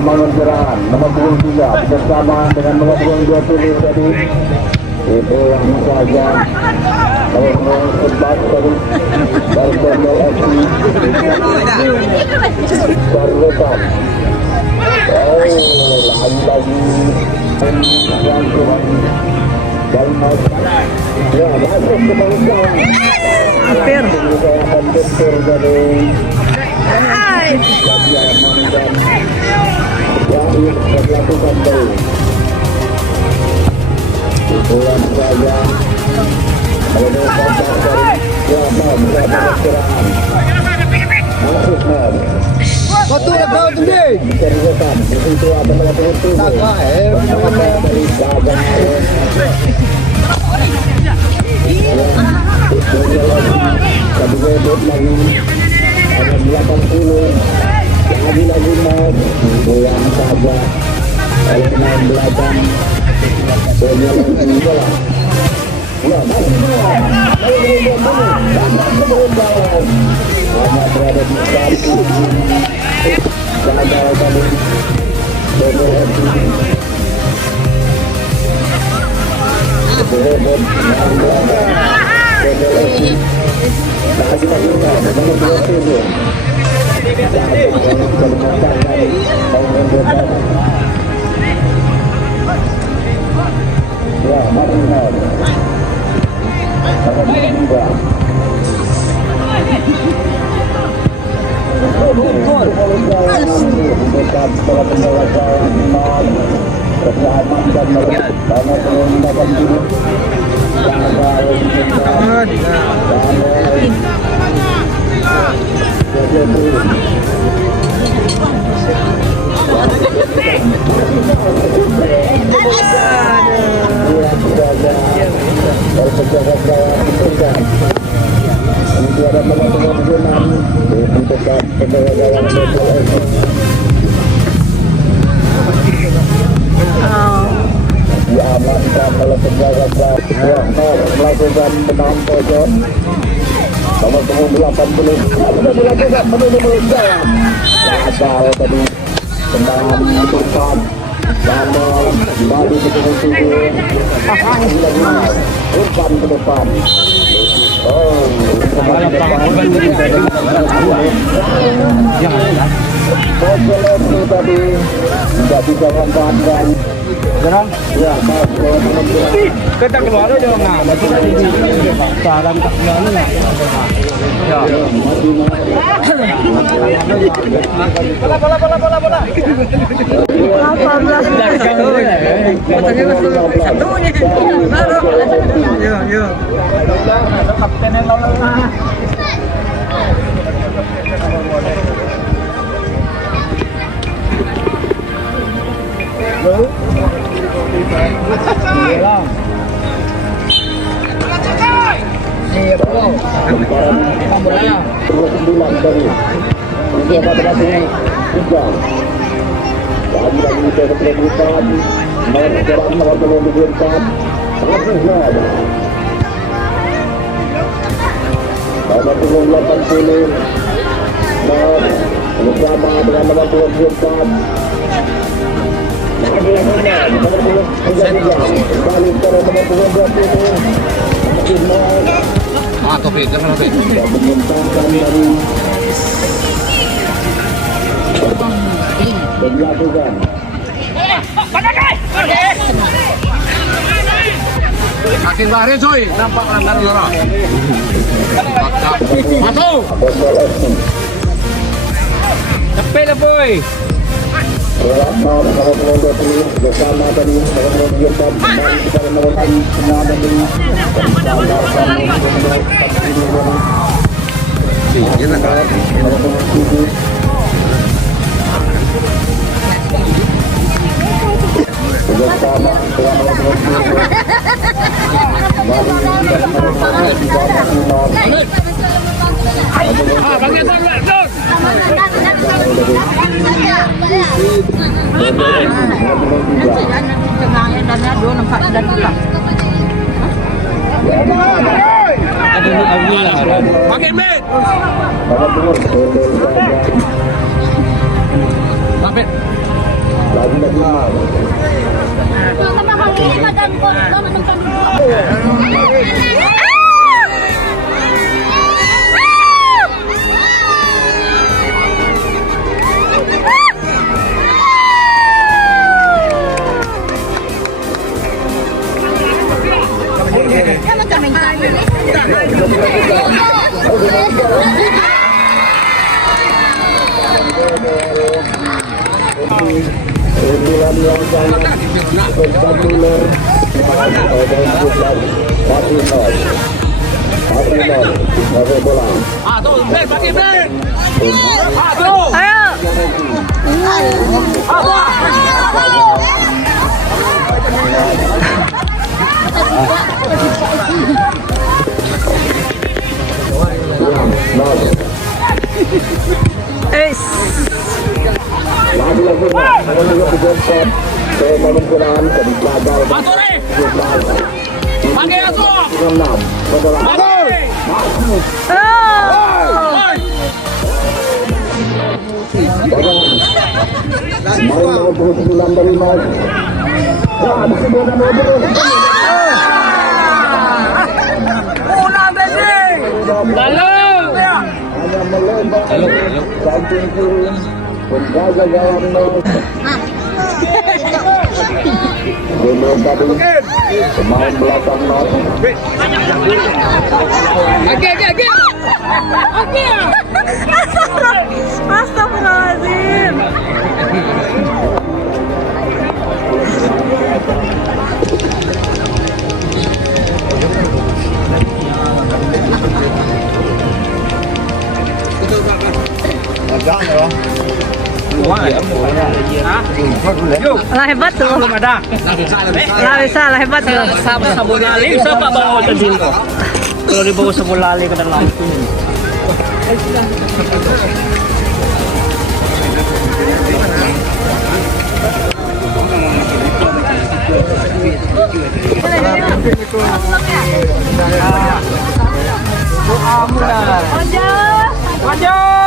Mengejaran nomor 23 bersama dengan nomor 20 tadi itu yang saja nomor 11 tadi dari Channel FC Barletan lagi-lagi yang kurang dan ya masuk ke bawah hampir dari melakukan baru pukulan saja kalau datang dari serangan masuk satu atau tinggi dicarikan itu ada melakukan itu dari Bagang lagi ada 80 lagi mau pulang saja oleh main belakang bola ya hanya berada di satu gagal tadi diamankan oleh penjaga melakukan benang pojok nomor 80 dilakukan menuju jawab gagal tadi tendangan depan Daniel kembali ke posisi umpan ke depan Boselesi tadi tidak bisa memanfaatkan Gerang, ya kita keluar aja nggak, masih ada di saran tak jalan lah. Ya. Bola. Yo. Kapten yang lawan. Iya, bro. Bolanya. Terus bilang tadi. Ini apa berarti? Tiga. Lagi kita keterbukaan. Nomor 24. Nomor 80. Bersama dengan nomor 24. Kopi, jangan kopi. Dilakukan. Makin lari cuy, nampak langgar lora. Masuk. Cepet lah boy. Bersama tadi bersama dengan nomor 2 Pakai mic. Pakai. Bulan yang sangat spektakuler masih bola. Tuh, Ben, pakai Ben. Tuh. Pakai asuh. Pemain belakang Astagfirullahaladzim. Lah hebat tuh. Belum ada. Lah bisa, lah hebat tuh. Sama sabun lali, siapa bawa ke sini? Kalau dibawa sabun lali ke dalam. Ojol.